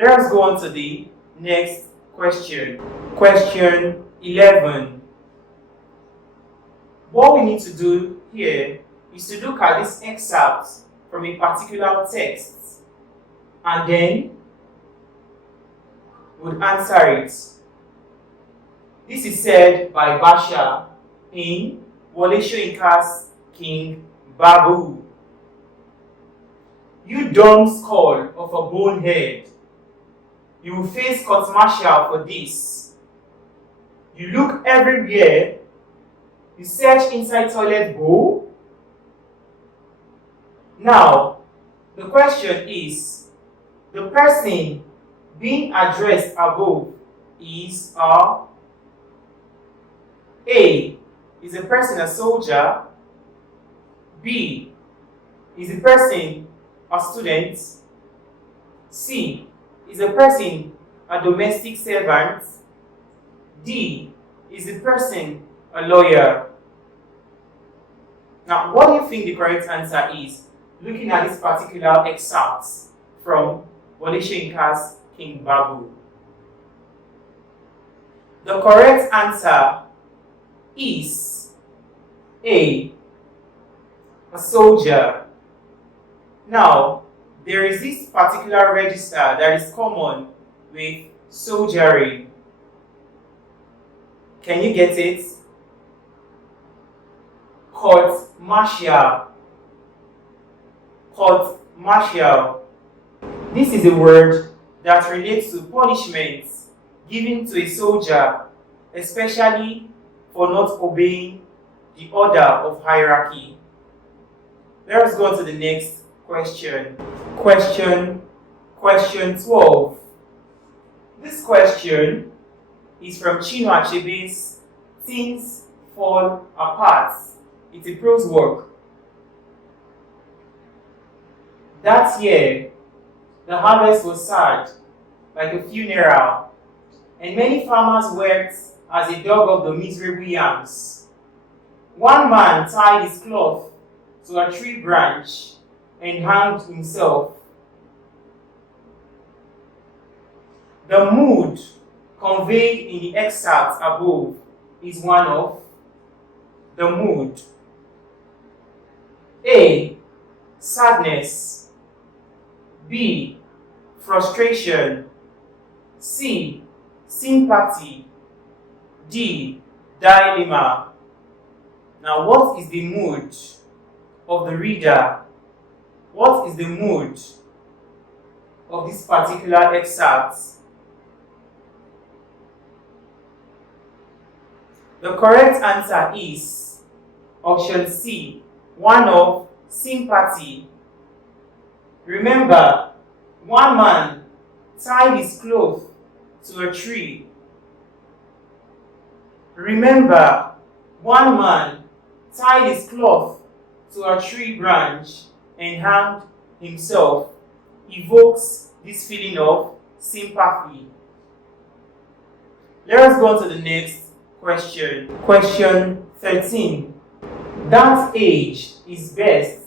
Let us go on to the next question. Question 11. What we need to do here is to look at this excerpt from a particular text and then we'll answer it. This is said by Basha in Wole Soyinka's King Babu. You dumb skull of a bonehead, you will face court-martial for this. You look everywhere, you search inside toilet bowl. Now, the question is, the person being addressed above is A. Is the person a soldier? B. Is the person a student? C. Is the person a domestic servant? D. Is the person a lawyer? Now, what do you think the correct answer is, looking at this particular excerpt from Wole Soyinka's King Babu? The correct answer is A. A soldier. Now, there is this particular register that is common with soldiering. Can you get it? Court-martial. Court-martial. This is a word that relates to punishments given to a soldier, especially for not obeying the order of hierarchy. Let us go on to the next question. Question 12. This question is from Chinua Achebe's Things Fall Apart. It's a prose work. That year, the harvest was sad, like a funeral, and many farmers wept as they dug up the miserable yams. One man tied his cloth to a tree branch and hanged himself. The mood conveyed in the excerpt above is one of the mood. A. Sadness. B. Frustration. C. Sympathy. D. Dilemma. Now, what is the mood of the reader? What is the mood of this particular excerpt? The correct answer is option C, one of sympathy. Remember, one man tied his cloth to a tree. Remember, one man tied his cloth to a tree branch and hanged himself evokes this feeling of sympathy. Let us go on to the next question. Question 13. That age is best,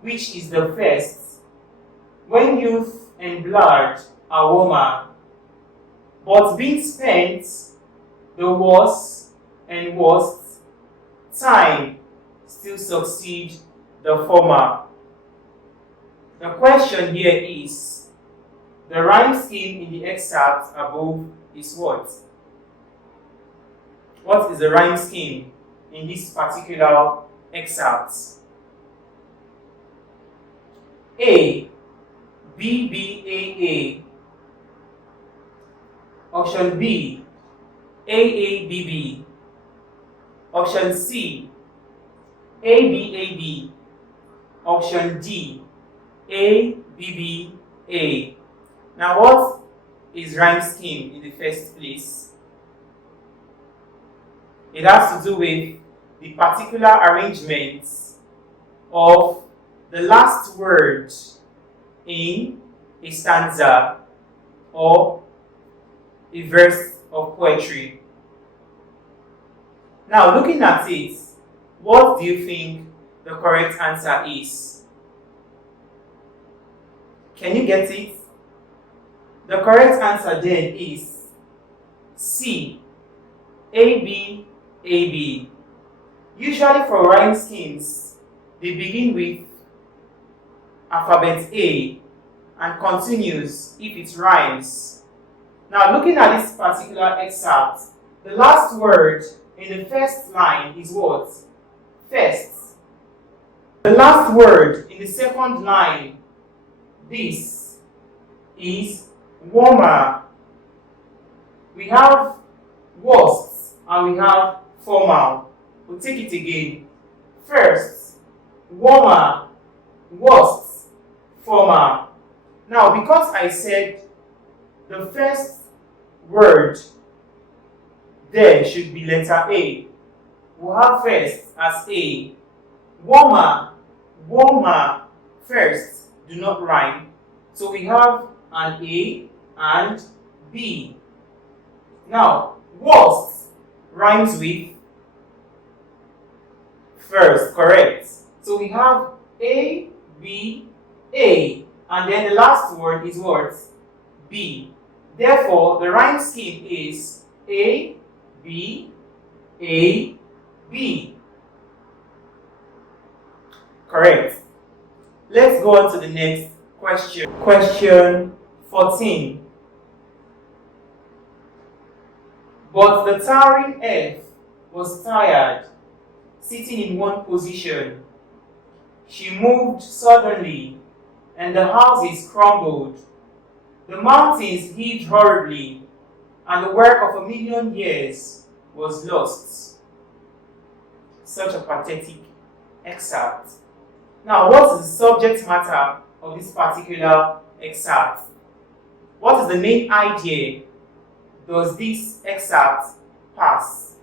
which is the first, when youth and blood are warmer, but being spent, the worse and worst, time still succeed the former. The question here is, the rhyme scheme in the excerpt above is what? What is the rhyme scheme in this particular excerpt? A. B, B, A, A. Option B. A, B, B. Option C. A, B. Option D. A, B, A. Now, what is rhyme scheme in the first place? It has to do with the particular arrangement of the last word in a stanza or a verse of poetry. Now, looking at it, what do you think the correct answer is? Can you get it? The correct answer then is C, AB, AB. Usually for rhyme schemes, they begin with alphabet A and continues if it rhymes. Now looking at this particular excerpt, the last word in the first line is what? First. The last word in the second line, this, is warmer. We have worst and we have formal. We'll take it again. First, warmer, worst, formal. Now, because I said the first word there should be letter A, we'll have first as A. Warmer, warmer, first do not rhyme. So we have an A and B. Now, worst rhymes with first, correct. So we have A, B, A, and then the last word is what? B. Therefore, the rhyme scheme is A, B, A, B. Correct. Let's go on to the next question. Question 14. But the towering earth was tired, sitting in one position. She moved suddenly, and the houses crumbled. The mountains heaved horribly, and the work of 1,000,000 years was lost. Such a pathetic excerpt. Now, what is the subject matter of this particular excerpt? What is the main idea does this excerpt pass?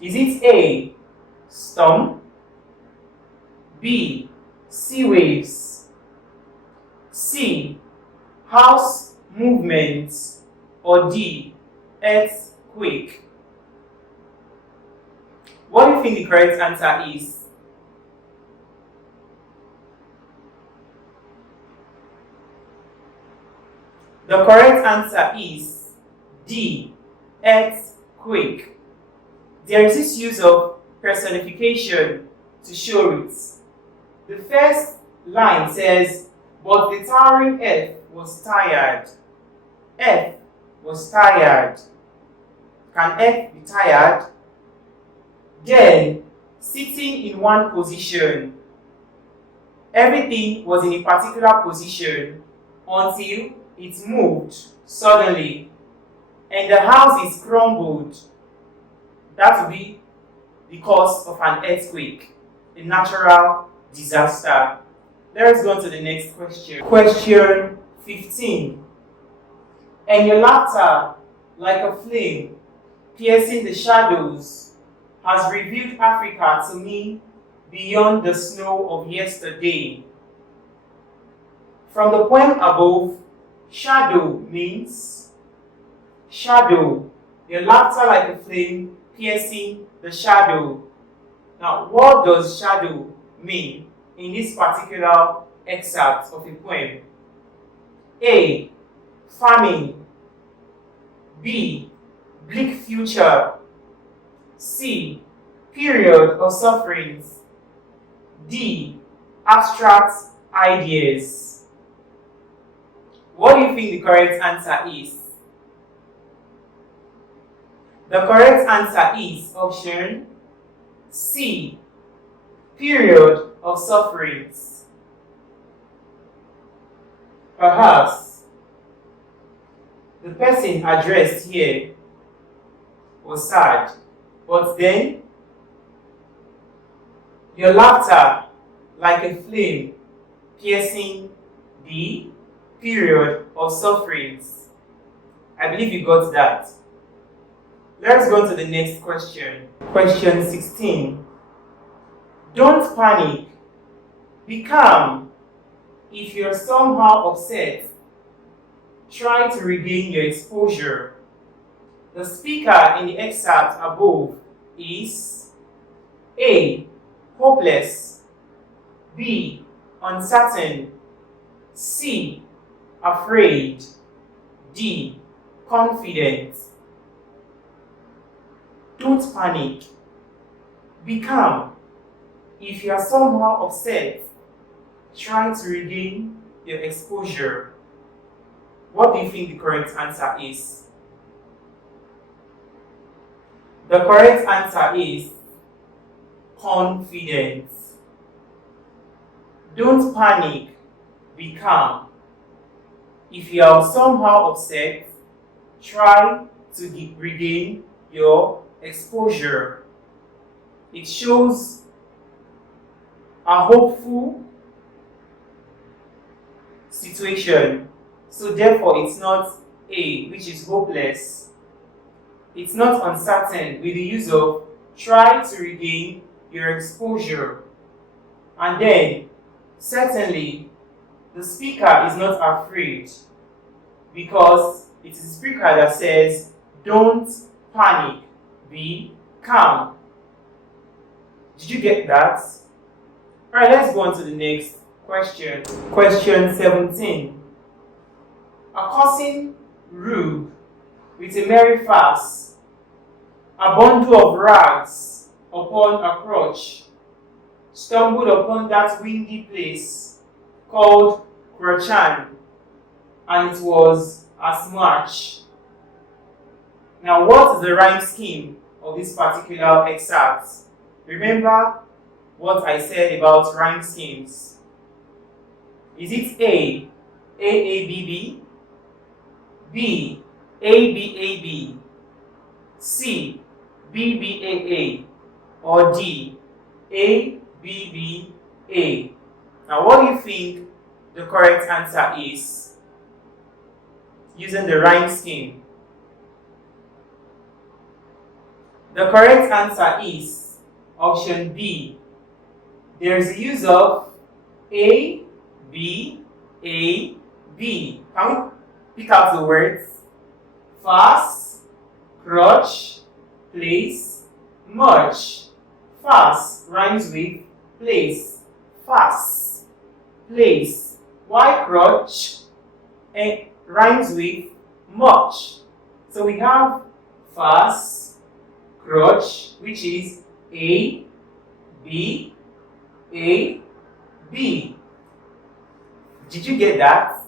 Is it A, storm, B, sea waves, C, house movements, or D, earthquake? What do you think the correct answer is? The correct answer is D, earthquake. There is this use of personification to show it. The first line says, but the towering earth was tired. Earth was tired. Can earth be tired? Then, sitting in one position. Everything was in a particular position until it moved suddenly and the houses crumbled. That would be the cause of an earthquake, a natural disaster. Let's go on to the next question. Question 15. And your laughter, like a flame, piercing the shadows, has revealed Africa to me beyond the snow of yesterday. From the poem above, shadow means shadow. Your laughter like a flame piercing the shadow. Now, what does shadow mean in this particular excerpt of a poem? A, famine. B, bleak future. C, period of sufferings. D, abstract ideas. What do you think the correct answer is? The correct answer is option C, period of sufferings. Perhaps the person addressed here was sad, but then your laughter like a flame piercing the period of sufferings. I believe you got that. Let's go to the next question. Question 16. Don't panic. Be calm. If you're somehow upset, try to regain your exposure. The speaker in the excerpt above is A, hopeless, B, uncertain, C. Afraid. D. Confident. Don't panic. Be calm. If you are somehow upset, try to regain your exposure. What do you think the correct answer is? The correct answer is confident. Don't panic. Be calm. If you are somehow upset, try to regain your exposure. It shows a hopeful situation. So therefore, it's not A, which is hopeless. It's not uncertain with the use of try to regain your exposure. And then, certainly, the speaker is not afraid because it is the speaker that says, don't panic, be calm. Did you get that? Alright, let's go on to the next question. Question 17. A cousin Rube, with a merry farce, a bundle of rags upon a crutch, stumbled upon that windy place called Crochan, and it was a smash. Now, what is the rhyme scheme of this particular excerpt? Remember what I said about rhyme schemes. Is it A, AABB, B, ABAB, C, BBAA, or D, ABBA? Now, what do you think the correct answer is using the rhyme scheme? The correct answer is option B. There is the use of A, B, A, B. Can we pick out the words? Farce, crutch, place, much. Farce rhymes with place. Farce, place. Why crutch? And rhymes with much. So we have farce, crutch, which is A, B, A, B. Did you get that?